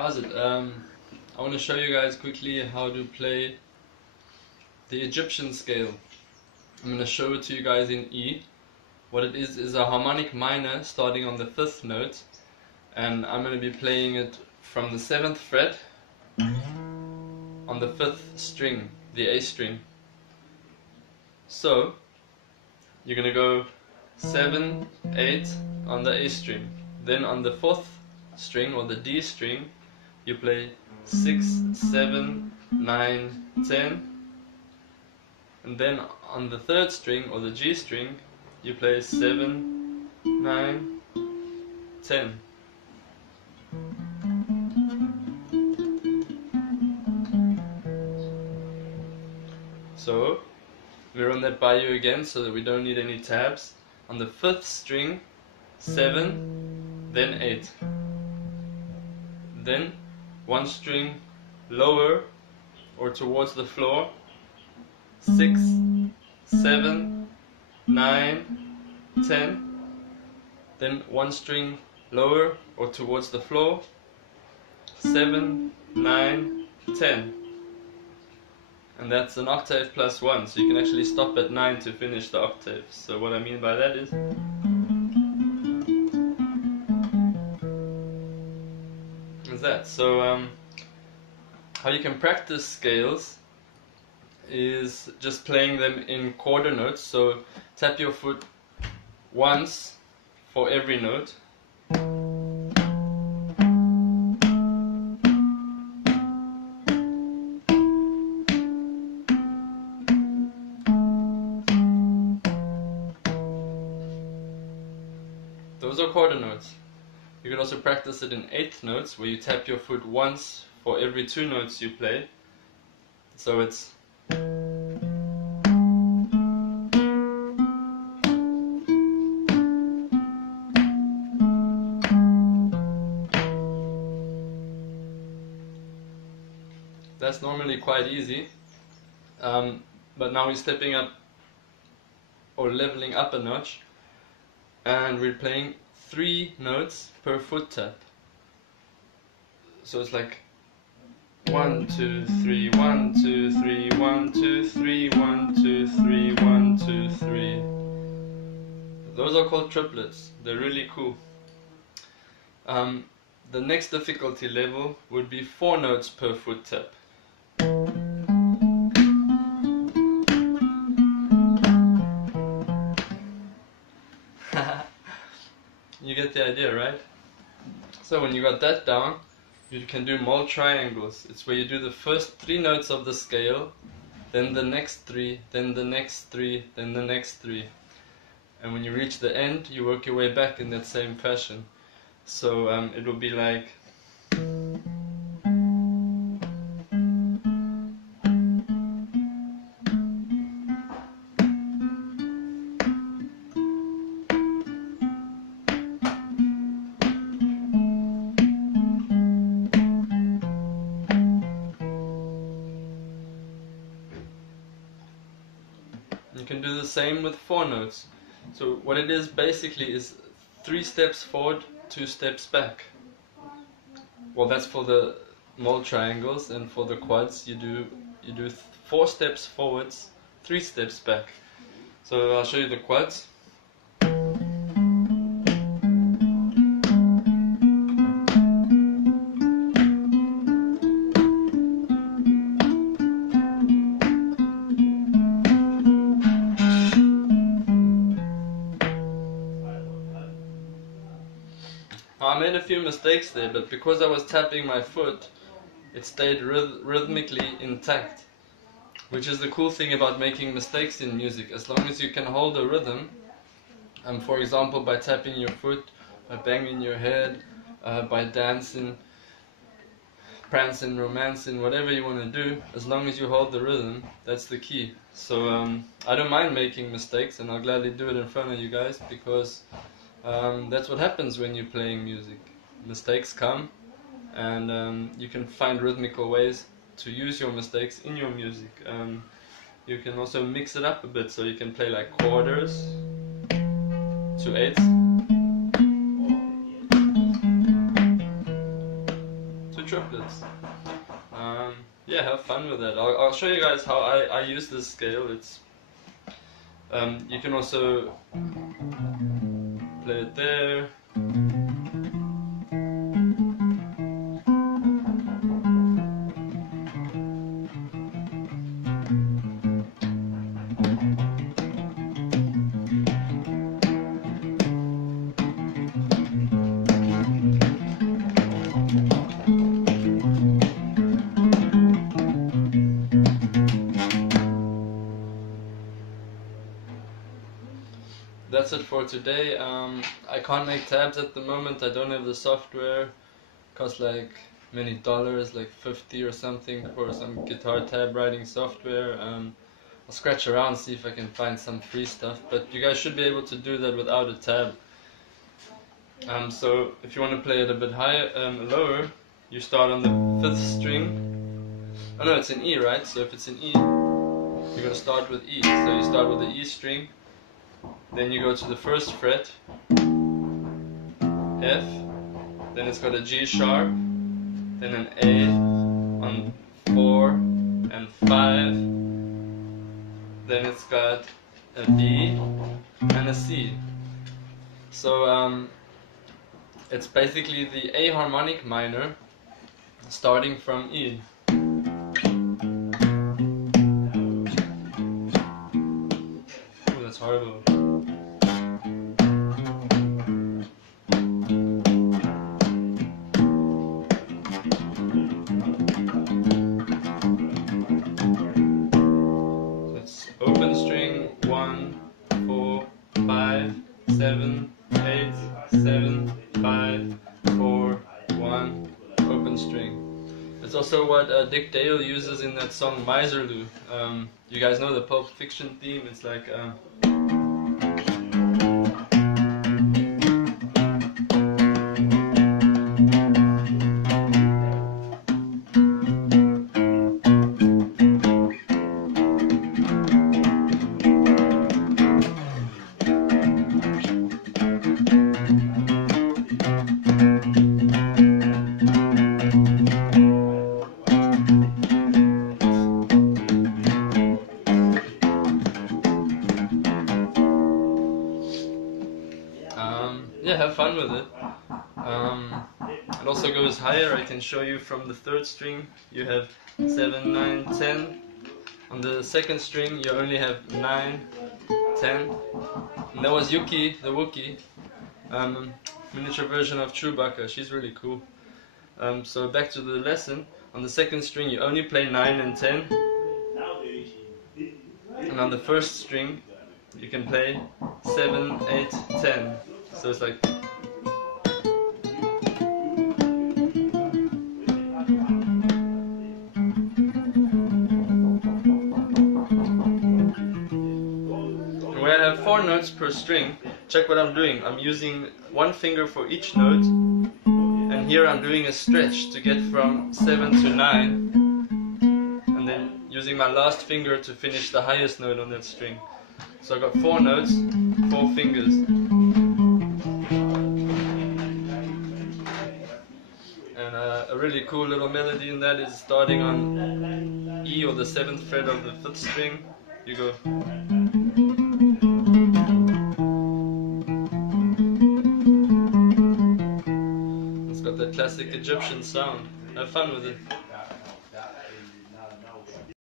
How's it? I want to show you guys quickly how to play the Egyptian scale. I'm going to show it to you guys in E. What it is a harmonic minor starting on the 5th note, and I'm going to be playing it from the 7th fret on the 5th string, the A string. So you're going to go 7, 8 on the A string. Then on the 4th string or the D string you play 6, 7, 9, 10, and then on the 3rd string or the G string you play 7, 9, 10. So we run that by you again so that we don't need any tabs. On the 5th string 7, then 8, then one string lower or towards the floor 6, 7, 9, 10, then one string lower or towards the floor 7, 9, 10, and that's an octave plus 1, so you can actually stop at 9 to finish the octave. So what I mean by that is that. So how you can practice scales is just playing them in quarter notes. So tap your foot once for every note. Those are quarter notes. You can also practice it in 8th notes, where you tap your foot once for every 2 notes you play. So it's that's normally quite easy, but now we're stepping up or leveling up a notch, and we're playing 3 notes per foot tap. So it's like 1, 2, 3, 1, 2, 3, 1, 2, 3, 1, 2, 3, 1, 2, 3. Those are called triplets. They're really cool. The next difficulty level would be 4 notes per foot tap. You get the idea, right? So when you got that down, you can do mole triangles. It's where you do the first 3 notes of the scale, then the next 3, then the next 3, then the next 3. And when you reach the end, you work your way back in that same fashion. So it will be like you can do the same with 4 notes. So what it is basically is 3 steps forward, 2 steps back. Well, that's for the mole triangles, and for the quads you do 4 steps forwards, 3 steps back. So I'll show you the quads. I made a few mistakes there, but because I was tapping my foot, it stayed rhythmically intact. Which is the cool thing about making mistakes in music. As long as you can hold a rhythm, for example by tapping your foot, by banging your head, by dancing, prancing, romancing, whatever you want to do, as long as you hold the rhythm, that's the key. So I don't mind making mistakes, and I'll gladly do it in front of you guys, because that's what happens when you're playing music. Mistakes come, and you can find rhythmical ways to use your mistakes in your music. You can also mix it up a bit, so you can play like quarters to eighths, to triplets. Yeah, have fun with that. I'll show you guys how I use this scale. It's you can also play it there. That's it for today. I can't make tabs at the moment. I don't have the software. Costs like many dollars, like 50 or something for some guitar tab writing software. I'll scratch around, see if I can find some free stuff, but you guys should be able to do that without a tab. So if you want to play it a bit higher, lower, you start on the 5th string. Oh no, it's in E, right? So if it's in E, you're gonna start with E. So you start with the E string, then you go to the 1st fret, F, then it's got a G sharp, then an A on 4 and 5, then it's got a B and a C. So it's basically the A harmonic minor starting from E. Oh, that's horrible. Open string 1, 4, 5, 7, 8, 7, 5, 4, 1, open string. It's also what Dick Dale uses in that song Miserlou. You guys know the Pulp Fiction theme? It's like yeah, have fun with it. It also goes higher. I can show you from the 3rd string. You have 7, 9, 10. On the 2nd string, you only have 9, 10. And that was Yuki, the Wookiee, miniature version of Chewbacca. She's really cool. So back to the lesson. On the 2nd string, you only play 9 and 10. And on the 1st string, you can play 7, 8, 10. So it's like. And where I have 4 notes per string, check what I'm doing. I'm using 1 finger for each note, and here I'm doing a stretch to get from 7 to 9, and then using my last finger to finish the highest note on that string. So I've got 4 notes, 4 fingers. And a really cool little melody in that is starting on E or the 7th fret of the 5th string. You go. It's got that classic Egyptian sound. Have fun with it.